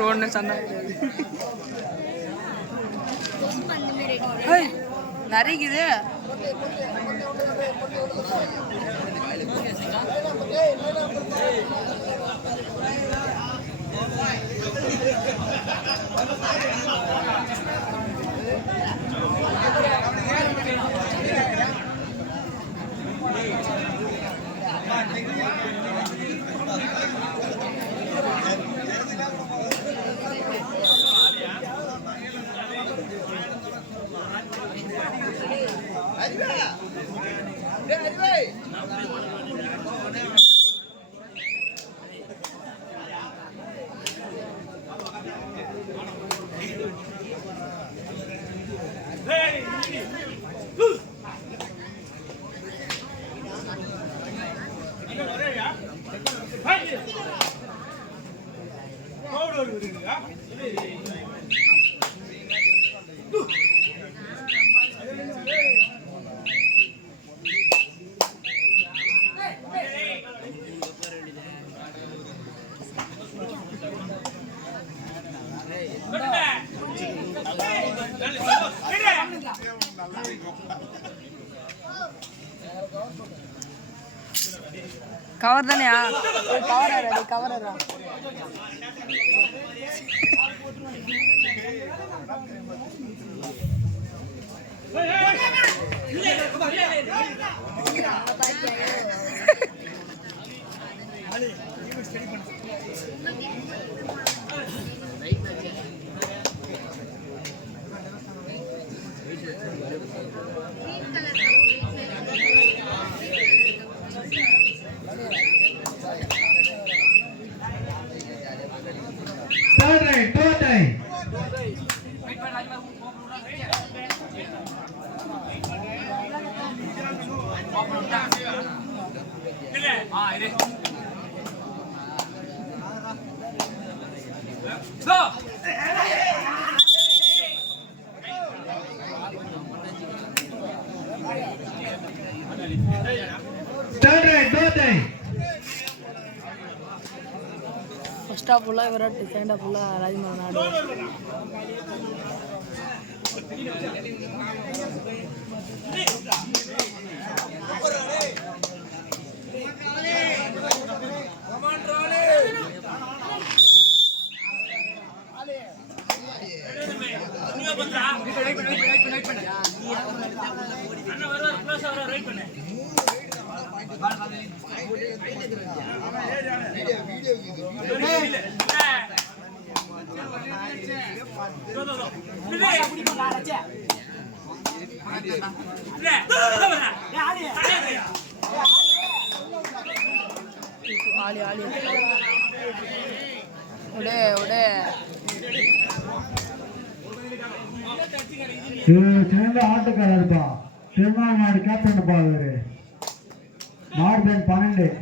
Road चंदा नरिकुது cover தானே கவர் கவர் फर्स्ट हाफ फुल्ला विराट सेकंड हाफ फुल्ला राजमोहन आडु आली आली उड़े उड़े சிறந்த ஆட்டக்காரர்ப்பா திருமாநாடு கேப்டன் பாரு மார்பன் 12 டைம்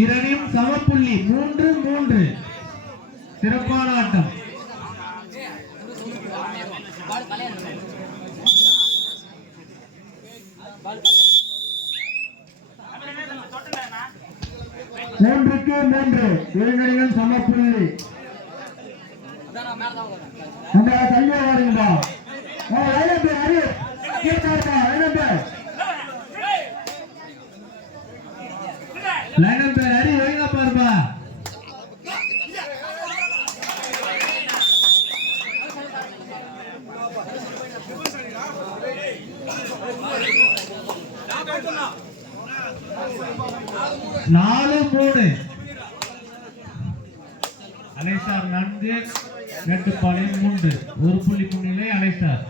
இரணியும் சமப்புள்ளி 3-3. சிறப்பான ஆட்டம். மூன்றுக்கு 3 இளைஞர்கள் சமப்புள்ளி. நம்ம தள்ளி வாருங்கப்பா. லைன் பேர் ஹரி ஒழுங்கா பாருப்பா. நாலு 3. அலைசார் 4, மேட்டுப்பாளையம் 3. ஒரு புள்ளி முன்னிலை அலைசார்.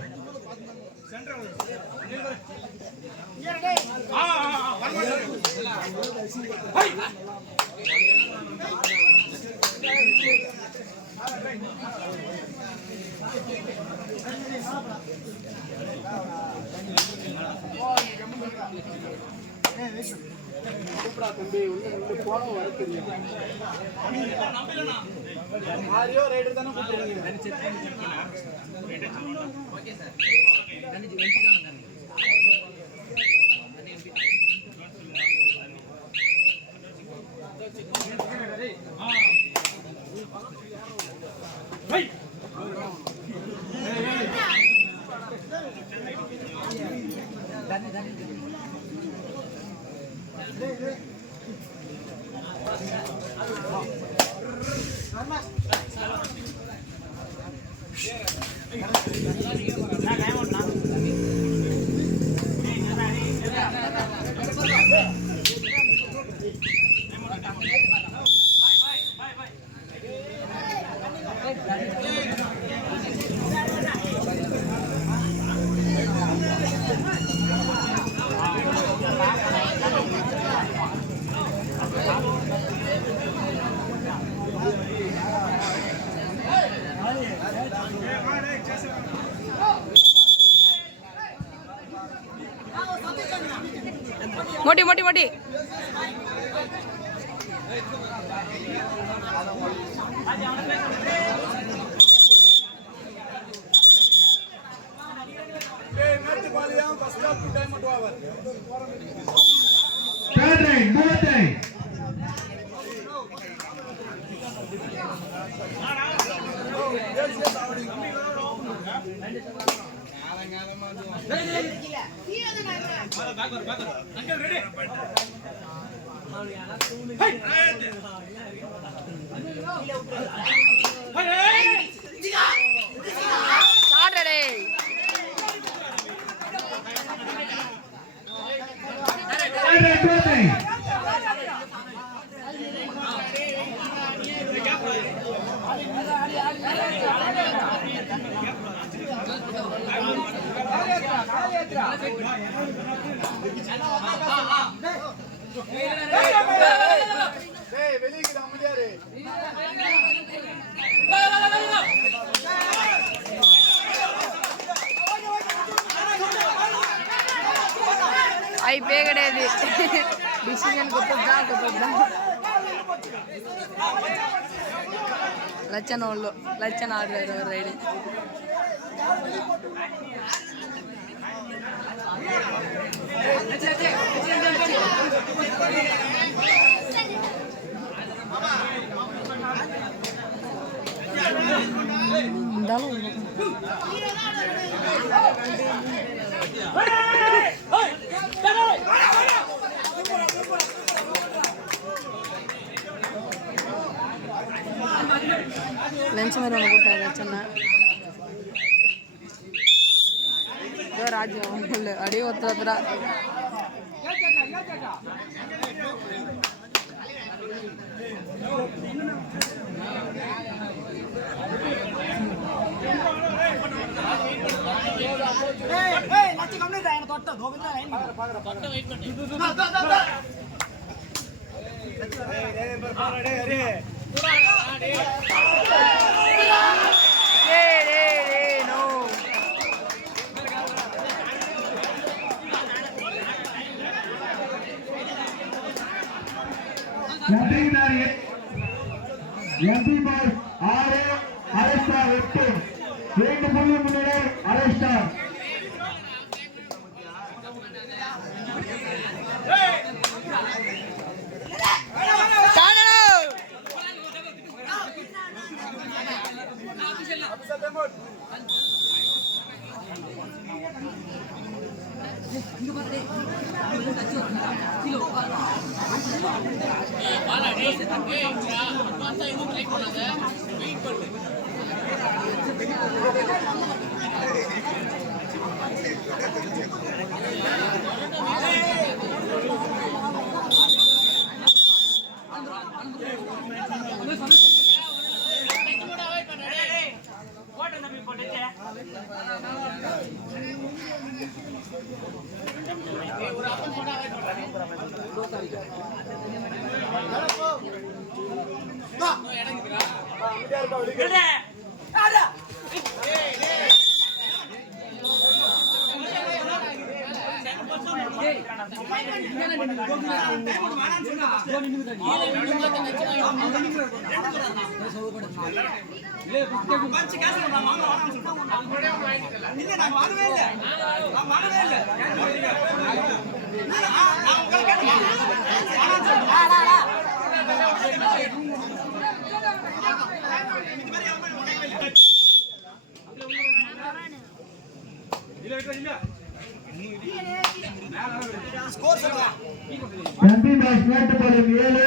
मोटी मोटी मोटी ஐபே கிடையாது டிசிஷன் கொடுத்தா லட்சணம் உள்ளு லட்சணம் ஆடுறாரு ஒரு ரைடு லஞ்ச் மாதிரி ஒன்று போட்டாரு லட்சண்ணா ராஜ்யம் இல்லை அடியே ஒருத்தரா எம்பி பால் 6 அலைஸ்டார் 8 2 புள்ளி முன்னிலை அலைஸ்டார். எம்பி பால் மேட்டுப்பாளையம் 7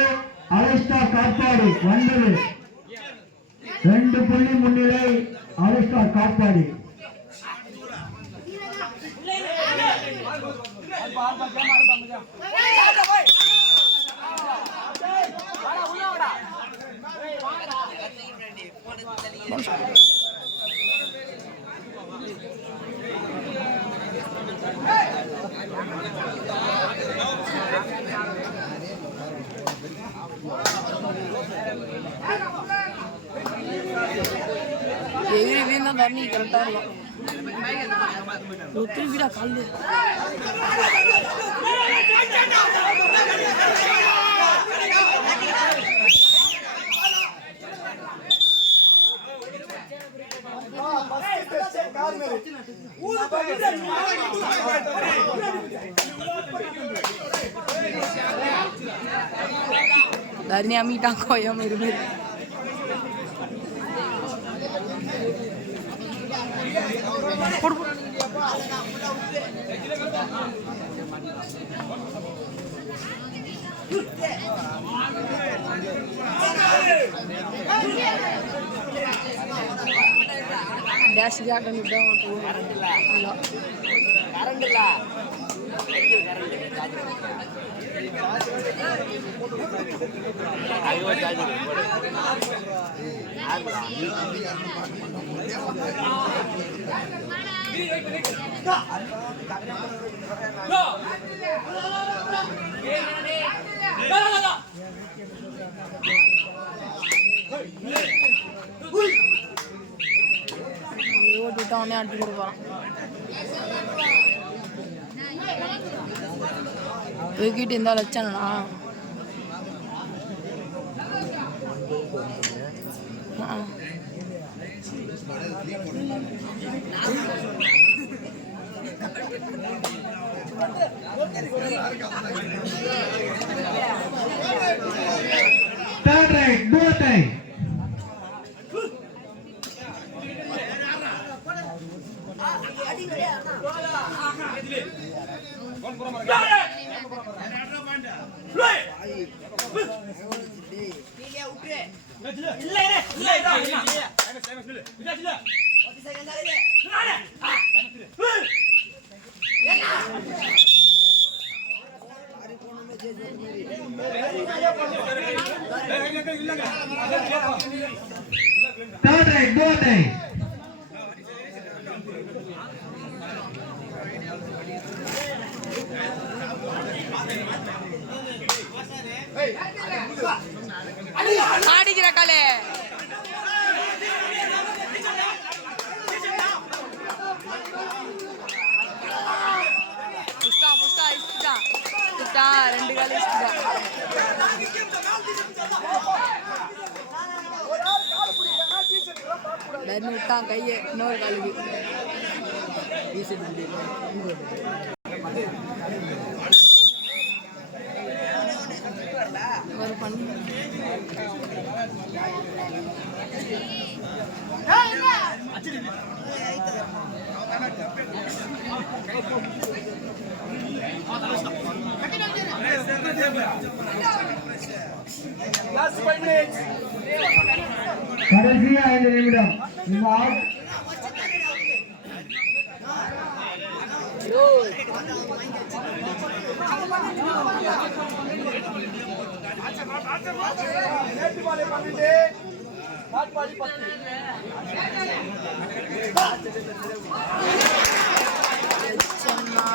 அலைஸ்டார் காட்பாடி 9 2 புள்ளி முன்னிலை அலைஸ்டார் காட்பாடி. எதிரிலேருந்து அந்த தண்ணி கரெக்டாக இருக்கும். திருப்பிடா கல் தண்ணி அம்மிட்டாங்க கோயாம இருக்கு. டேஷ் ஜாட்டன் ஓட்டிட்டோன்னே அடிச்சு கொடுப்பான். விக்கெட் இருந்தால் வச்சானா Third right, no time. Third right, no time. ஆடிக்கிற காலே புஷ்டா புஷ்டா இஷ்டா புஷ்டா 2 காலே இஷ்டா சரின்னு விட்டான் கையை இன்னொரு காலுக்கு. ஒரு பண்ணி கடைசி 5 நிமிடம். இந்த ஆட் சொன்னா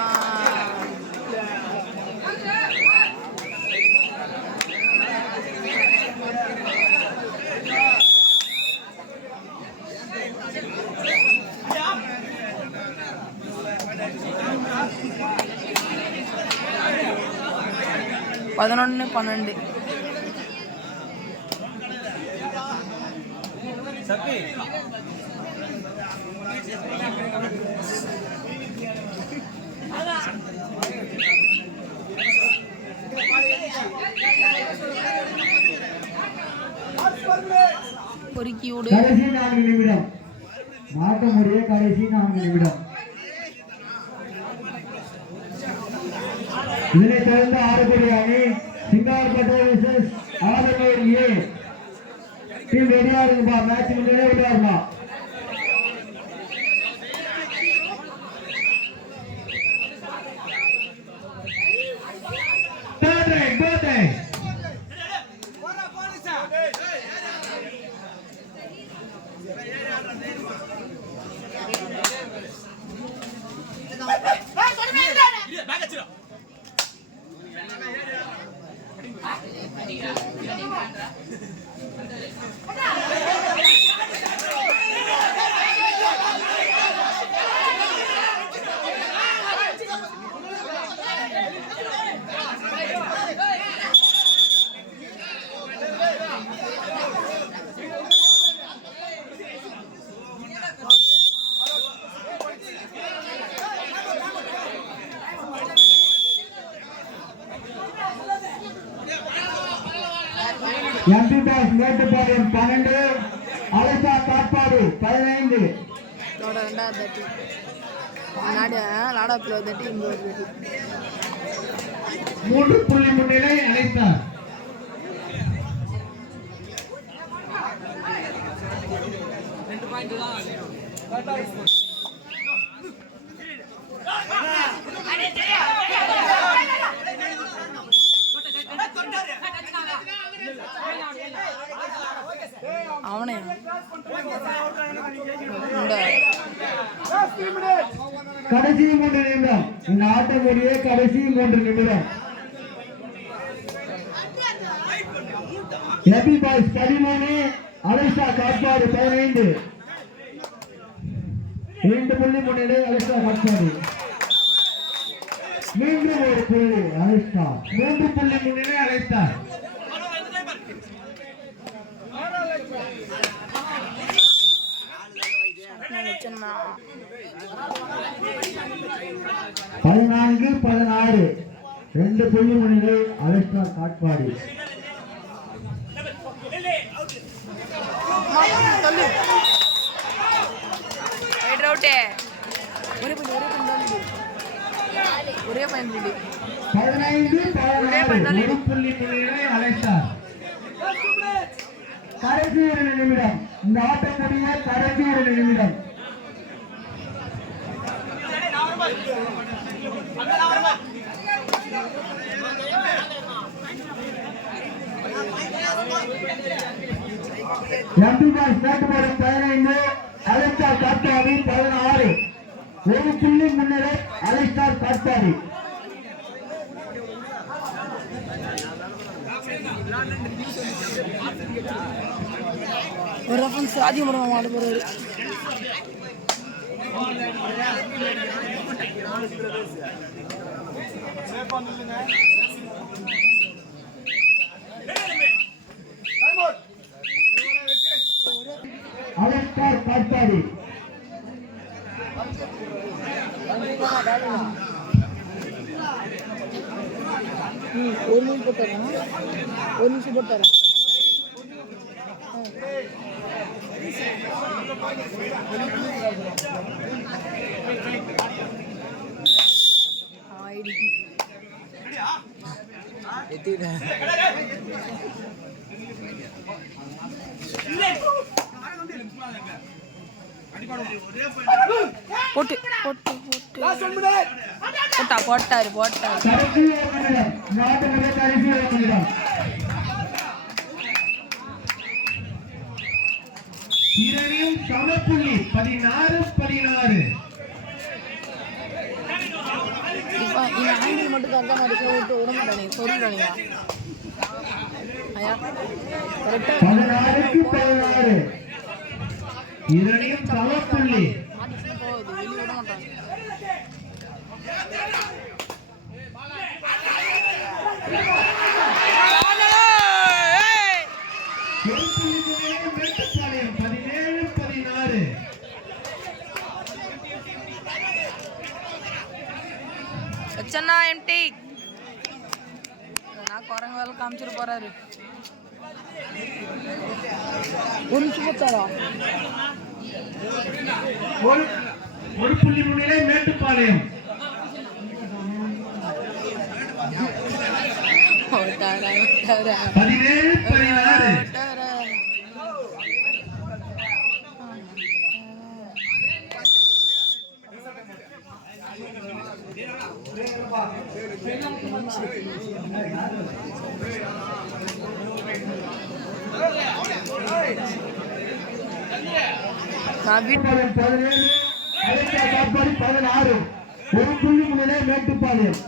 11-12. பொறுக்கி விடு. கடைசி 4 நிமிடம். மாட்ட முடிய கடைசி 4 நிமிடம். இதனை தொடர்ந்து ஆடக்கூடிய அணி சிங்காரப்பட்டை vs ஆலமேடு ஏ. டீம் ரெடியா இருக்குப்பா, மேட்ச் முன்னாடியே விளையாடலாம். Third right, both right. MP pass Mettupalayam 12, அலசா காட்பாடு 15. இதோட 2வது தட்டி நாடு லாடாப்புல தட்டி இங்க ஒரு தட்டி. 3 புள்ளி முன்னிலை அழைத்தார். அவனே கடைசி 3 நிமிடம். இந்த ஆட்டம் முடிய கடைசி 3 நிமிடம். MP பாய்ஸ் 13, அலசா காட்பாடு 15. 2 புள்ளி முன்னிலை அலசா காட்பாடு. மீண்டும் ஒரு புள்ளி அலசா. 3 புள்ளி முன்னிலை அழைத்தார். சொன்னா 14-16. 2 புள்ளி முன்னிலை அலசா காட்பாடு. சொல்லு ரைட் ரவுட்டே ஒரே பையன் 15-16. 1 புள்ளி முன்னிலை அழைத்தார். கடைசி 2 நிமிடம். இந்த ஆட்டம் முடிய கடைசி 2 நிமிடம். MP boys Mettupalayam 15, அலசா Katpadi 16. 1 புள்ளி முன்னிலை அலசா காட்பாடு. ஒரு ரெஃபரன்ஸ் ஆதிமரம் ஆட போறாரு. அலசா காட்பாடி. ஒரு நிமிஷம் போட்டுறேன், ஒரு நிமிஷம் போட்டுறேன். போட்டு போட்டு போட்டாரு போட்டாரு. கடைசி ஒரு நிமிடம். நாட்டுடைய கடைசி ஒரு நிமிடம். இரணியும் சமப்புள்ளி 16-16. இப்போ இந்த ஆங்கிள் மட்டும் கரெக்டாக நடிக்க விட்டு விட மாட்டானீங்க, சொல்லுறானீங்க ஐயா கரெக்டாக 16-16. இரணியும் சமப்புள்ளி. போகுது, வெளியே விட மாட்டாங்க. மேட்டுப்பாளையம் 17-16. வச்சண்ணா எம்டி நான் குரங்கு வேலை காமிச்சிட்டு போறாரு. ஒரு நிமிஷம் போட்டாரா? ஒரு புள்ளி முன்னிலை மேட்டுப்பாளையம். போட்டாரா போட்டாரா 17-16. போட்டாரா. நான் வீட்டு 17, அழைத்த காட்பாடி 16. ஒரு புள்ளி முன்னிலை மேட்டுப்பாளையம்.